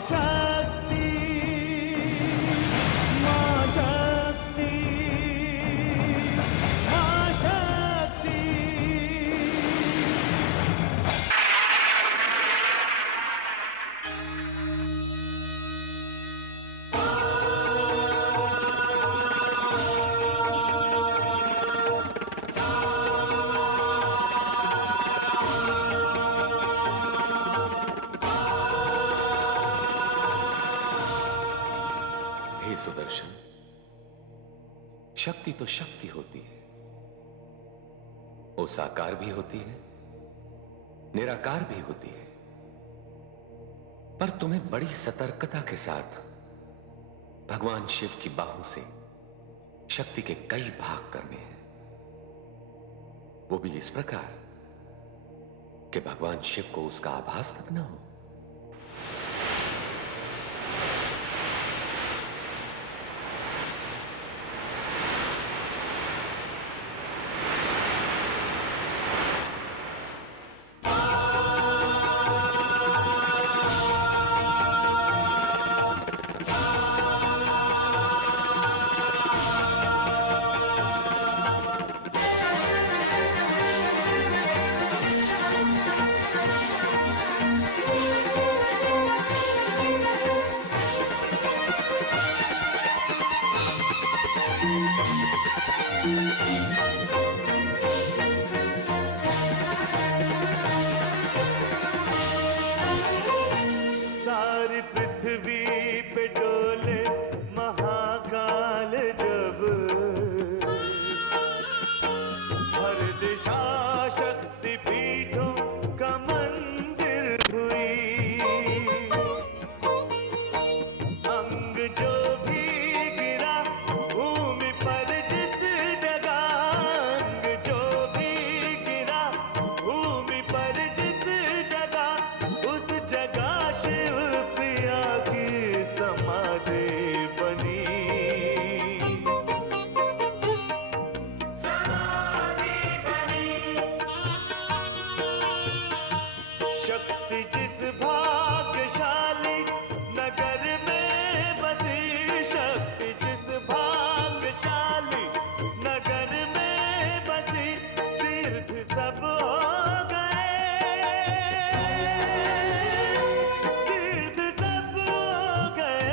शक्ति, माँ शक्ति, माँ शक्ति। हे सुदर्शन, शक्ति तो शक्ति होती है, वो साकार भी होती है, निराकार भी होती है, पर तुम्हें बड़ी सतर्कता के साथ भगवान शिव की बाहों से शक्ति के कई भाग करने हैं, वो भी इस प्रकार कि भगवान शिव को उसका आभास तक न हो। सारी पृथ्वी पे डोले महाकाल जब, हर दिशा शक्ति पीठों का मंदिर हुई। अंग जो भी गिरा भूमि पर जिस जगह, अंग जो भी गिरा भूमि पर जिस जगह, उस जगह शिव प्रिया की समाधि बनी। शक्ति जिस भाग्यशाली नगर में बसी, शक्ति जिस भाग्यशाली नगर में बसी, तीर्थ सब हो गए, तीर्थ सब हो गए।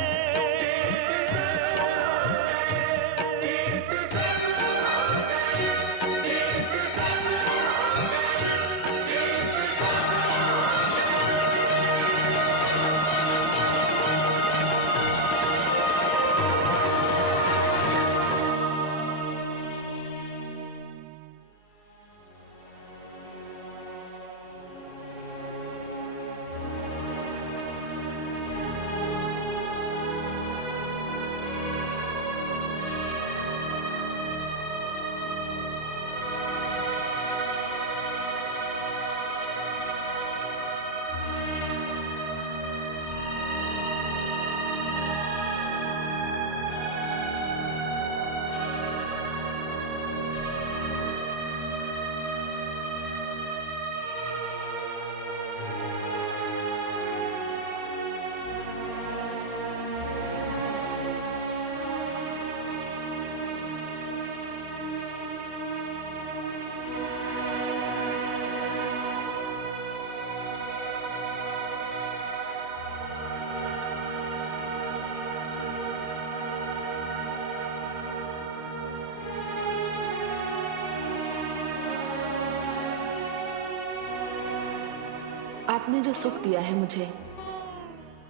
आपने जो सुख दिया है मुझे,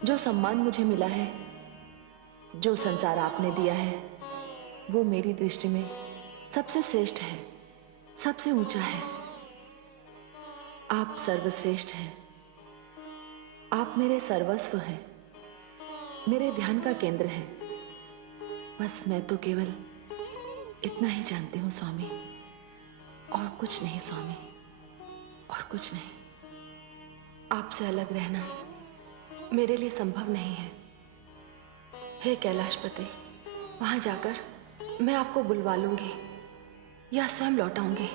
जो सम्मान मुझे मिला है, जो संसार आपने दिया है, वो मेरी दृष्टि में सबसे श्रेष्ठ है, सबसे ऊंचा है। आप सर्वश्रेष्ठ हैं। आप मेरे सर्वस्व हैं, मेरे ध्यान का केंद्र हैं। बस मैं तो केवल इतना ही जानती हूँ स्वामी, और कुछ नहीं स्वामी, और कुछ नहीं। आपसे अलग रहना मेरे लिए संभव नहीं है। हे कैलाशपति, वहां जाकर मैं आपको बुलवा लूंगी या स्वयं लौट आऊंगी।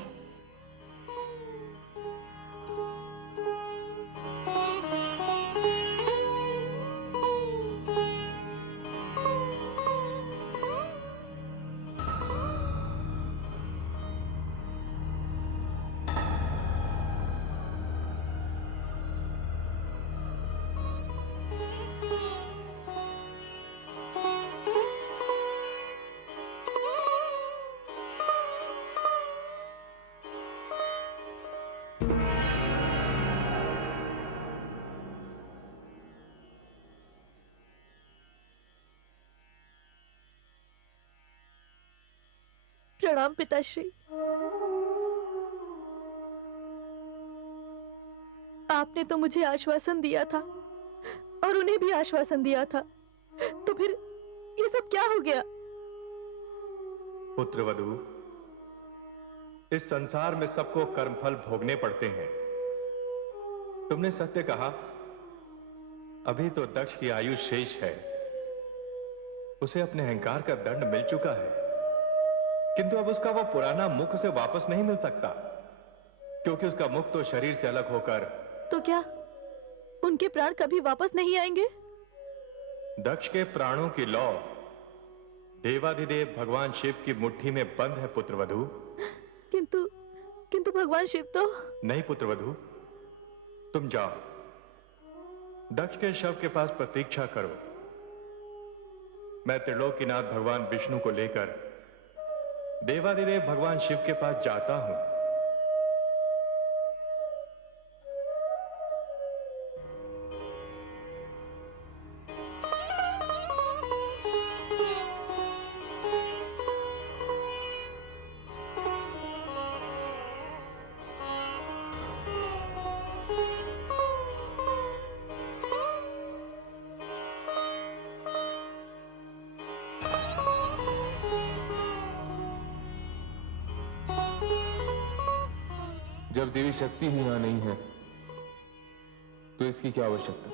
प्रणाम पिताश्री। आपने तो मुझे आश्वासन दिया था और उन्हें भी आश्वासन दिया था, तो फिर ये सब क्या हो गया? पुत्रवधू, इस संसार में सबको कर्मफल भोगने पड़ते हैं। तुमने सत्य कहा। अभी तो दक्ष की आयु शेष है, उसे अपने अहंकार का दंड मिल चुका है, किंतु अब उसका वो पुराना मुख उसे वापस नहीं मिल सकता, क्योंकि उसका मुख तो शरीर से अलग होकर। तो क्या उनके प्राण कभी वापस नहीं आएंगे? दक्ष के प्राणों की लौ देवाधिदेव भगवान शिव की मुट्ठी में बंद है पुत्रवधू। किंतु किंतु भगवान शिव तो। नहीं पुत्रवधू, तुम जाओ, दक्ष के शव के पास प्रतीक्षा करो। मैं त्रिलोकीनाथ भगवान विष्णु को लेकर देवाधिदेव भगवान शिव के पास जाता हूं। जब देवी शक्ति ही यहां नहीं है तो इसकी क्या आवश्यकता?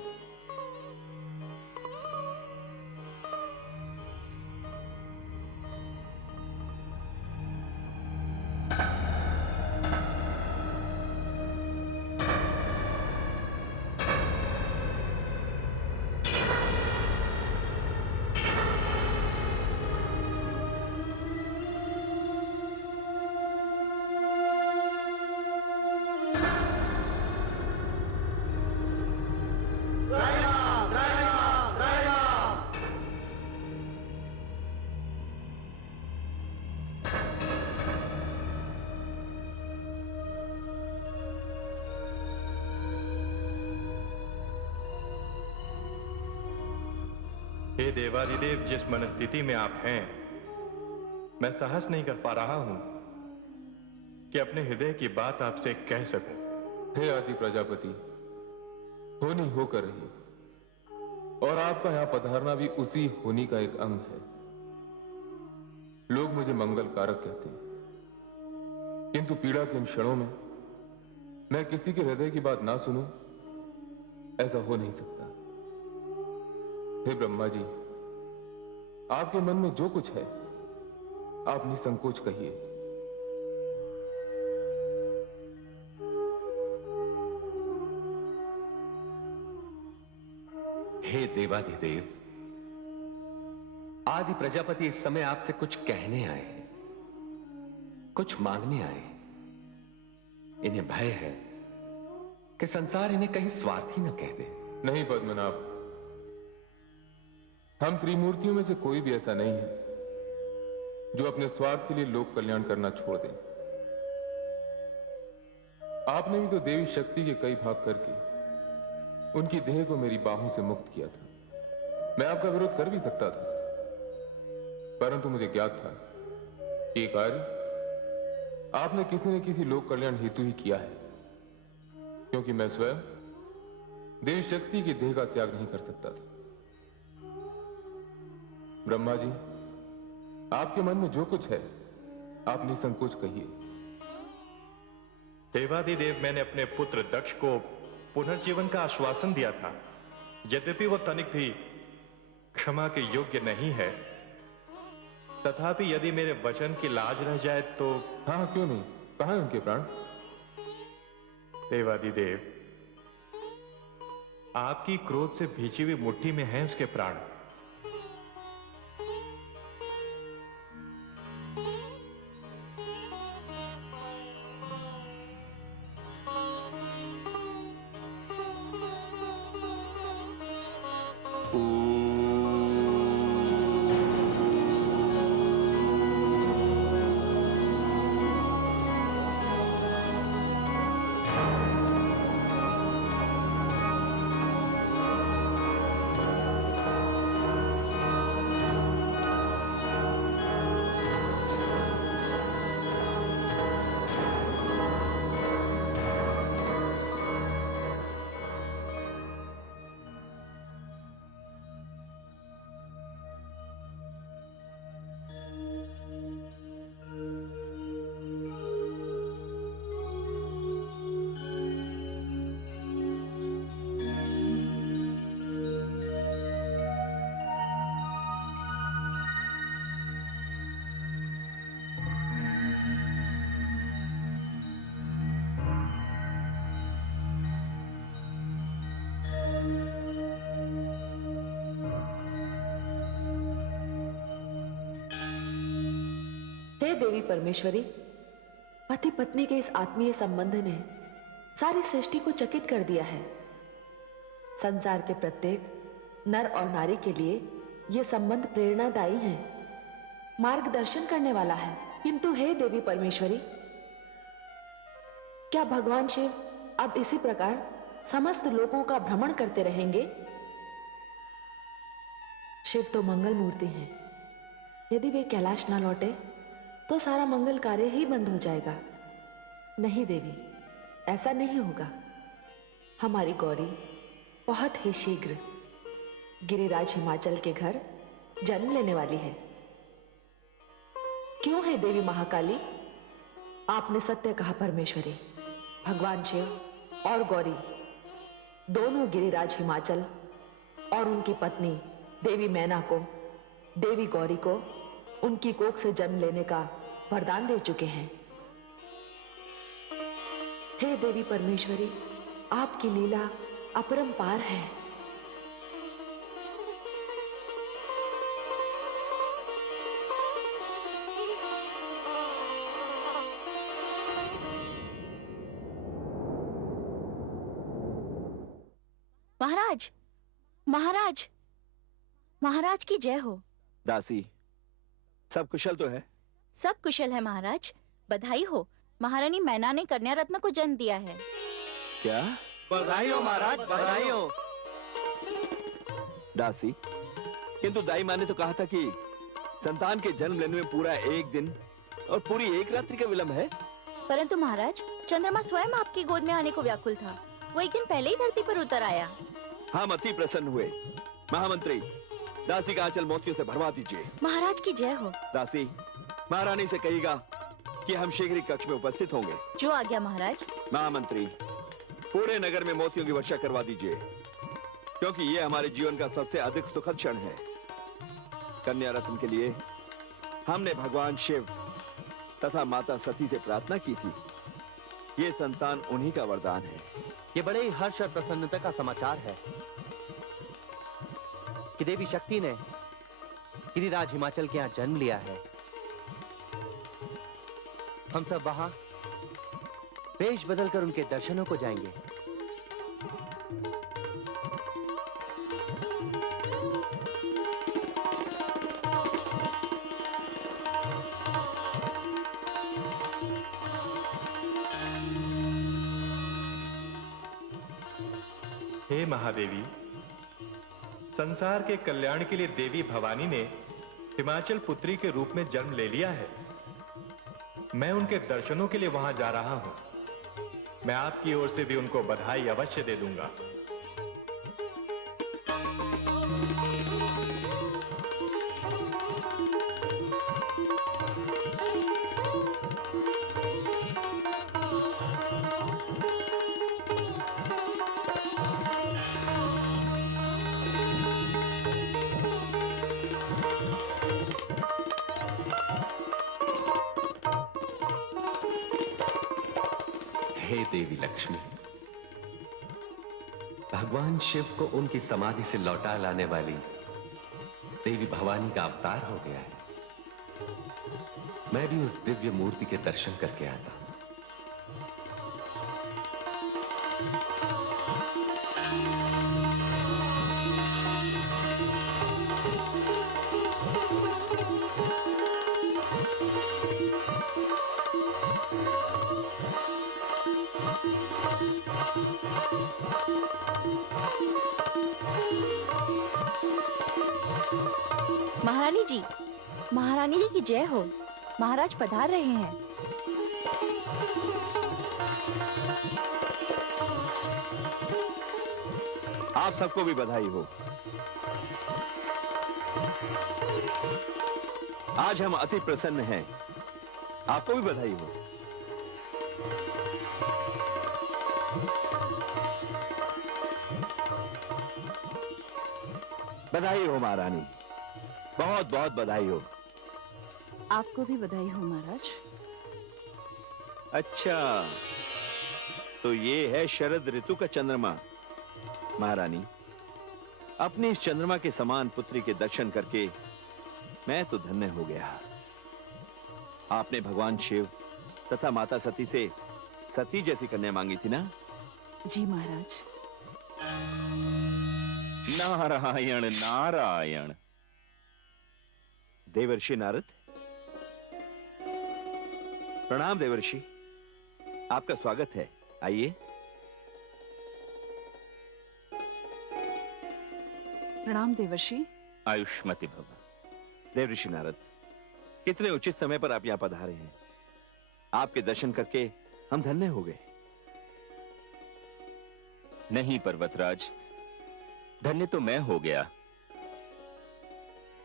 हे देवाधिदेव, जिस मनस्थिति में आप हैं, मैं साहस नहीं कर पा रहा हूं कि अपने हृदय की बात आपसे कह सकूं। हे आदि प्रजापति, होनी होकर रही, और आपका यहां पधारना भी उसी होनी का एक अंग है। लोग मुझे मंगल कारक कहते हैं, किंतु पीड़ा के इन क्षणों में मैं किसी के हृदय की बात ना सुनूं, ऐसा हो नहीं सकता। हे ब्रह्मा जी, आपके मन में जो कुछ है आप निसंकोच कहिए। हे देवाधिदेव, आदि प्रजापति इस समय आपसे कुछ कहने आए हैं, कुछ मांगने आए हैं। इन्हें भय है कि संसार इन्हें कहीं स्वार्थी न कह दे। नहीं पद्मनाभ, हम त्रिमूर्तियों में से कोई भी ऐसा नहीं है जो अपने स्वार्थ के लिए लोक कल्याण करना छोड़ दे। आपने भी तो देवी शक्ति के कई भाग करके उनकी देह को मेरी बाहों से मुक्त किया था। मैं आपका विरोध कर भी सकता था, परंतु मुझे ज्ञात था कि ये कार्य आपने किसी न किसी लोक कल्याण हेतु ही किया है, क्योंकि मैं स्वयं देवी शक्ति की देह का त्याग नहीं कर सकता था। ब्रह्मा जी, आपके मन में जो कुछ है आप निसंकोच कहिए। देवाधिदेव, मैंने अपने पुत्र दक्ष को पुनर्जीवन का आश्वासन दिया था। यद्यपि वो तनिक भी क्षमा के योग्य नहीं है, तथापि यदि मेरे वचन की लाज रह जाए तो। हाँ, क्यों नहीं, कहां है उनके प्राण? देवाधिदेव, आपकी क्रोध से भींची हुई मुट्ठी में है उसके प्राण। हे देवी परमेश्वरी, पति पत्नी के इस आत्मीय संबंध ने सारी सृष्टि को चकित कर दिया है। संसार के प्रत्येक नर और नारी के लिए यह संबंध प्रेरणादायी है, मार्गदर्शन करने वाला है। किंतु हे देवी परमेश्वरी, क्या भगवान शिव अब इसी प्रकार समस्त लोगों का भ्रमण करते रहेंगे? शिव तो मंगल मूर्ति हैं। यदि वे कैलाश ना लौटे तो सारा मंगल कार्य ही बंद हो जाएगा। नहीं देवी, ऐसा नहीं होगा। हमारी गौरी बहुत ही शीघ्र गिरिराज हिमाचल के घर जन्म लेने वाली है। क्यों है देवी महाकाली? आपने सत्य कहा परमेश्वरी। भगवान शिव और गौरी दोनों गिरिराज हिमाचल और उनकी पत्नी देवी मैना को, देवी गौरी को उनकी कोख से जन्म लेने का वरदान दे चुके हैं। हे देवी परमेश्वरी, आपकी लीला अपरंपार है। महाराज, महाराज, महाराज की जय हो। दासी, सब कुशल तो है? सब कुशल है महाराज, बधाई हो। महारानी मैना ने कन्या रत्न को जन्म दिया है। क्या? बधाई हो महाराज, बधाई हो। दासी, किंतु दाई माँ ने तो कहा था कि संतान के जन्म लेने में पूरा एक दिन और पूरी एक रात्रि का विलंब है। परंतु महाराज, चंद्रमा स्वयं आपकी गोद में आने को व्याकुल था। वो एक दिन पहले ही धरती पर उतर आया। हम अति प्रसन्न हुए। महामंत्री, दासी का आंचल मोतियों से भरवा दीजिए। महाराज की जय हो। दासी, महारानी से कहिएगा कि हम शीघ्र ही कक्ष में उपस्थित होंगे। जो आज्ञा महाराज। महामंत्री, पूरे नगर में मोतियों की वर्षा करवा दीजिए, क्योंकि ये हमारे जीवन का सबसे अधिक सुखद क्षण है। कन्या रत्न के लिए हमने भगवान शिव तथा माता सती से प्रार्थना की थी। ये संतान उन्हीं का वरदान है। ये बड़े ही हर्ष और प्रसन्नता का समाचार है कि देवी शक्ति ने गिरिराज हिमाचल के यहाँ जन्म लिया है। हम सब वहां वेश बदलकर उनके दर्शनों को जाएंगे। हे महादेवी, संसार के कल्याण के लिए देवी भवानी ने हिमाचल पुत्री के रूप में जन्म ले लिया है। मैं उनके दर्शनों के लिए वहां जा रहा हूं। मैं आपकी ओर से भी उनको बधाई अवश्य दे दूंगा। हे देवी लक्ष्मी, भगवान शिव को उनकी समाधि से लौटा लाने वाली देवी भवानी का अवतार हो गया है। मैं भी उस दिव्य मूर्ति के दर्शन करके आता हूं। महारानी जी की जय हो। महाराज पधार रहे हैं। आप सबको भी बधाई हो। आज हम अति प्रसन्न हैं। आपको भी बधाई हो। बधाई हो महारानी, बहुत बहुत बधाई हो। आपको भी बधाई हो महाराज। अच्छा, तो ये है शरद ऋतु का चंद्रमा। महारानी, अपनी इस चंद्रमा के समान पुत्री के दर्शन करके मैं तो धन्य हो गया। आपने भगवान शिव तथा माता सती से सती जैसी कन्या मांगी थी ना? जी महाराज। नारायण नारायण। देवर्षि नारद, प्रणाम देवर्षि, आपका स्वागत है, आइए। प्रणाम देवर्षि। आयुष्मति भव। देवर्षि नारद, कितने उचित समय पर आप यहां पधारे हैं। आपके दर्शन करके हम धन्य हो गए। नहीं पर्वतराज, धन्य तो मैं हो गया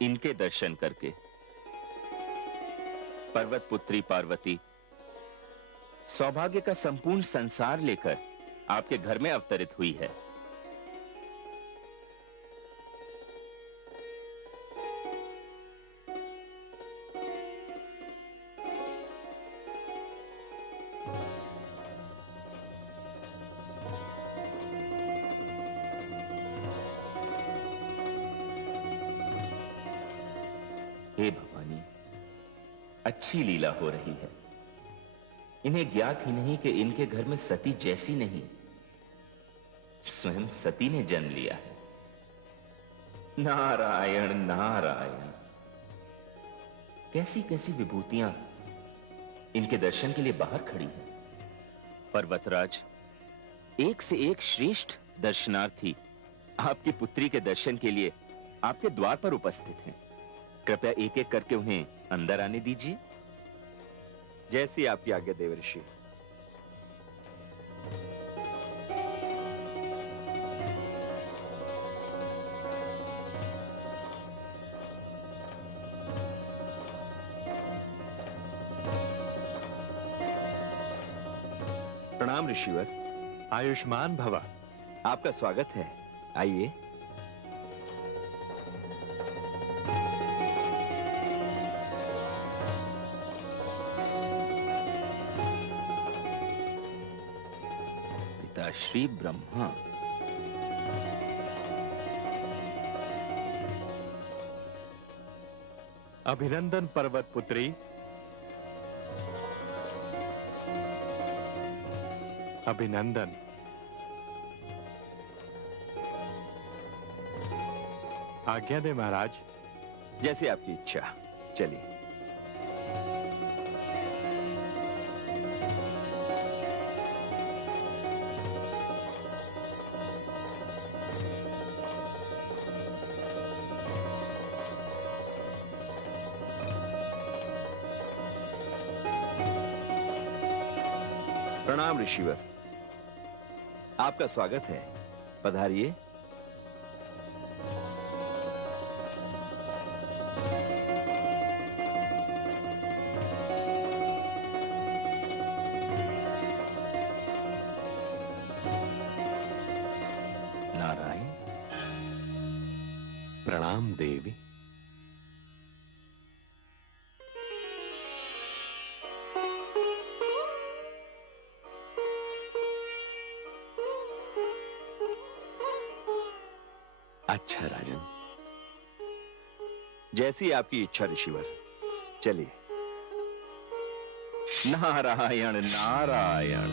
इनके दर्शन करके। पर्वत पुत्री पार्वती सौभाग्य का संपूर्ण संसार लेकर आपके घर में अवतरित हुई है। हे भवानी, अच्छी लीला हो रही है। इन्हें ज्ञात ही नहीं कि इनके घर में सती जैसी नहीं, स्वयं सती ने जन्म लिया है। नारायण नारायण, कैसी कैसी विभूतियां इनके दर्शन के लिए बाहर खड़ी हैं। पर्वतराज, एक से एक श्रेष्ठ दर्शनार्थी आपकी पुत्री के दर्शन के लिए आपके द्वार पर उपस्थित हैं। कृपया एक एक करके उन्हें अंदर आने दीजिए। जैसी आपकी आज्ञा देवर्षि। प्रणाम ऋषिवर। आयुष्मान भवा। आपका स्वागत है, आइए। श्री ब्रह्मा। अभिनंदन पर्वत पुत्री। अभिनंदन। आज्ञा दे महाराज। जैसे आपकी इच्छा, चलिए। प्रणाम ऋषिवर, आपका स्वागत है, पधारिए। नारायण। प्रणाम देवी। अच्छा राजन। जैसी आपकी इच्छा ऋषिवर, चलिए। नारायण नारायण।